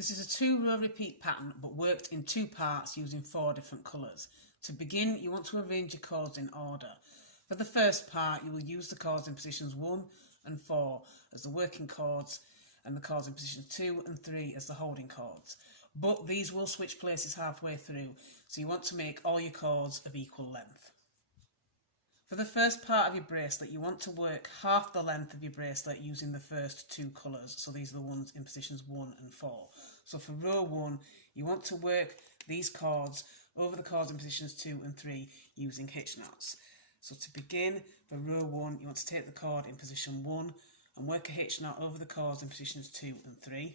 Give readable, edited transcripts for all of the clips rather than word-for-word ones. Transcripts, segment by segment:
This is a 2-row repeat pattern but worked in 2 parts using 4 different colours. To begin, you want to arrange your chords in order. For the first part, you will use the chords in positions 1 and 4 as the working chords and the chords in positions 2 and 3 as the holding chords. But these will switch places halfway through, so you want to make all your chords of equal length. For the first part of your bracelet, you want to work half the length of your bracelet using the first 2 colours. So these are the ones in positions 1 and 4. So for row 1, you want to work these chords over the chords in positions 2 and 3 using hitch knots. So to begin, for row 1, you want to take the chord in position 1 and work a hitch knot over the chords in positions 2 and 3.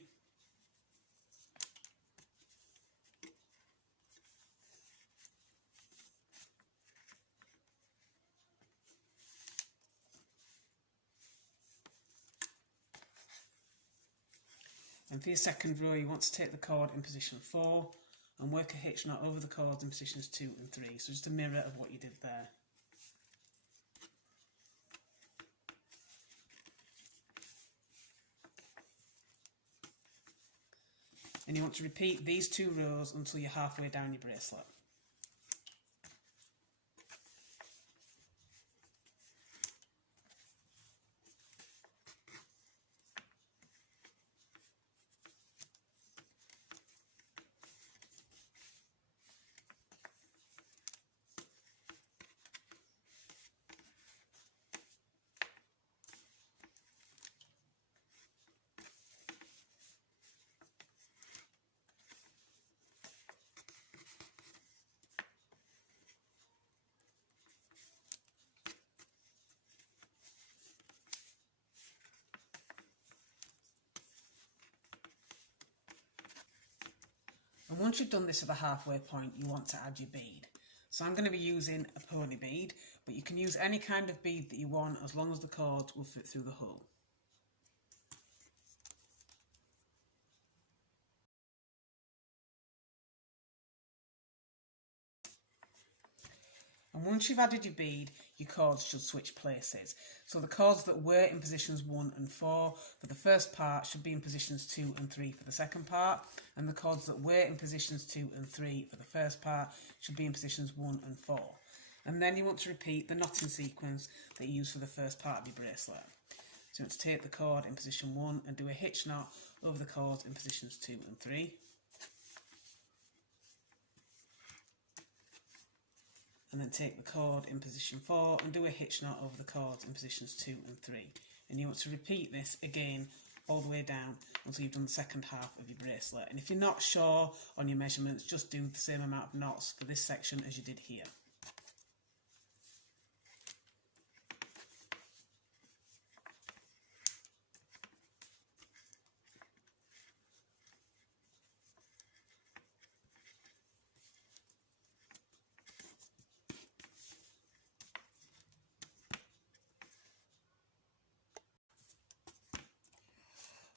And for your second row, you want to take the chord in position 4 and work a hitch knot over the chords in positions 2 and 3. So just a mirror of what you did there. And you want to repeat these 2 rows until you're halfway down your bracelet. And once you've done this at the halfway point, you want to add your bead. So I'm going to be using a pony bead, but you can use any kind of bead that you want as long as the cords will fit through the hole. And once you've added your bead, your cords should switch places. So the cords that were in positions 1 and 4 for the first part should be in positions 2 and 3 for the second part, and the cords that were in positions 2 and 3 for the first part should be in positions 1 and 4. And then you want to repeat the knotting sequence that you used for the first part of your bracelet. So you want to take the cord in position 1 and do a hitch knot over the cords in positions 2 and 3. And then take the cord in position 4 and do a hitch knot over the cords in positions 2 and 3. And you want to repeat this again all the way down until you've done the second half of your bracelet. And if you're not sure on your measurements, just do the same amount of knots for this section as you did here.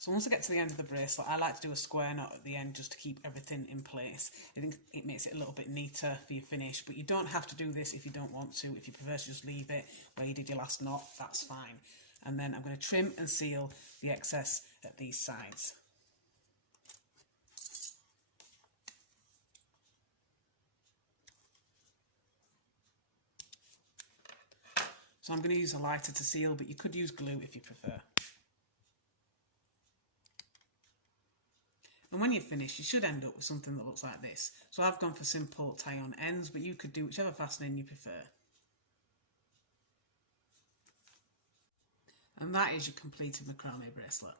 So once I get to the end of the bracelet, I like to do a square knot at the end just to keep everything in place. I think it makes it a little bit neater for your finish, but you don't have to do this if you don't want to. If you prefer to just leave it where you did your last knot, that's fine. And then I'm going to trim and seal the excess at these sides. So I'm going to use a lighter to seal, but you could use glue if you prefer. And when you're finished, you should end up with something that looks like this. So I've gone for simple tie-on ends, but you could do whichever fastening you prefer. And that is your completed macrame bracelet.